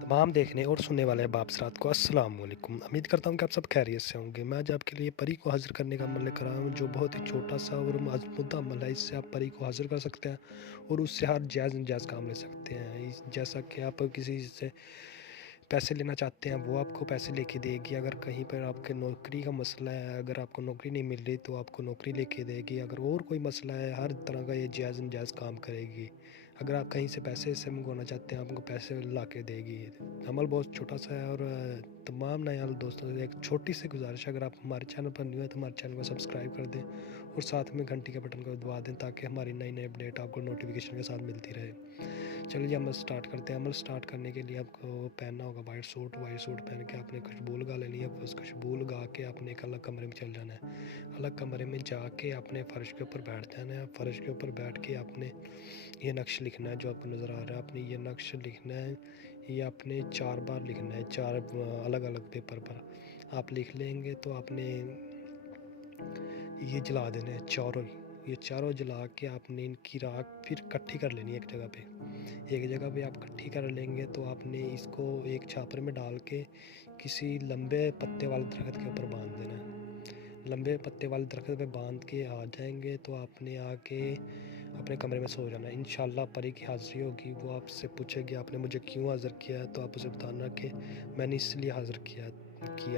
तमाम देखने और सुनने वाले अहबाब हज़रात को अस्सलाम वालेकुम। उम्मीद करता हूँ कि आप सब खैरियत से होंगे। मैं आज आपके लिए परी को हाज़िर करने का अमल लेकर आया हूँ, जो बहुत ही छोटा-सा और मज़बूत अमल है। इससे आप परी को हाज़िर कर सकते हैं और उससे हर जायज़-नाजायज़ काम ले सकते हैं। जैसा कि आप किसी से पैसे लेना चाहते हैं, वो आपको पैसे लेके देगी। अगर कहीं पर आपके नौकरी का मसला है, अगर आपको नौकरी नहीं मिल रही तो आपको नौकरी लेके देगी। अगर और कोई मसला है, हर तरह का ये जायज़-नाजायज़ काम करेगी। अगर आप कहीं से पैसे इससे मंगवाना चाहते हैं, आपको पैसे ला के देगी। अमल बहुत छोटा-सा है और तमाम नए वाले दोस्तों से एक छोटी-सी गुज़ारिश है, अगर आप हमारे चैनल पर न्यू हैं तो हमारे चैनल को सब्सक्राइब कर दें और साथ में घंटी के बटन को दबा दें, ताकि हमारी नई-नई अपडेट आपको नोटिफ़िकेशन के साथ मिलती रहे। चलिए अमल स्टार्ट करते हैं। अमल स्टार्ट करने के लिए आपको पहनना होगा वाइट सूट पहन के आपने खुशबू लगा लेनी है। उस खुशबू लगा के आपने एक अलग कमरे में चल जाना है। अलग कमरे में जाके अपने फ़र्श के ऊपर बैठ जाना है। फ़र्श के ऊपर बैठ के आपने ये नक्श लिखना है जो आपको नज़र आ रहा है। आपने ये नक्श लिखना है, ये आपने 4 बार लिखना है, 4 अलग-अलग पेपर पर आप लिख लेंगे तो आपने ये जला देना है चारों ही। ये चारों जला के आपने इनकी राख फिर इकट्ठी कर लेनी है एक जगह पे। एक जगह पे आप इकट्ठी कर लेंगे तो आपने इसको एक छापर में डाल के किसी लंबे पत्ते वाले दरख्त के ऊपर बांध देना है। लंबे पत्ते वाले दरख्त पे बांध के आ जाएंगे तो आपने आके अपने कमरे में सो जाना है। इंशाल्लाह परी की हाज़िरी होगी, वो आपसे पूछेगी आपने मुझे क्यों हाज़िर किया है, तो आप उसे बताना कि मैंने इसलिए हाज़िर किया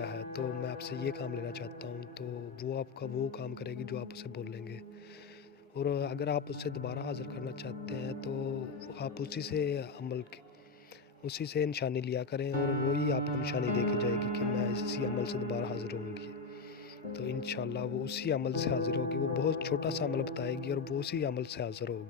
है, तो मैं आपसे ये काम लेना चाहता हूँ। तो वो आपका वो काम करेगी जो आप उसे बोलेंगे। और अगर आप उससे दोबारा हाज़िर करना चाहते हैं तो आप उसी से निशानी लिया करें और वही आपको निशानी दे के जाएगी कि मैं इसी अमल से दोबारा हाज़िर होंगी। तो इंशाल्लाह वो उसी अमल से हाज़िर होगी। वो बहुत छोटा-सा अमल बताएगी और वो उसी अमल से हाज़िर होगी।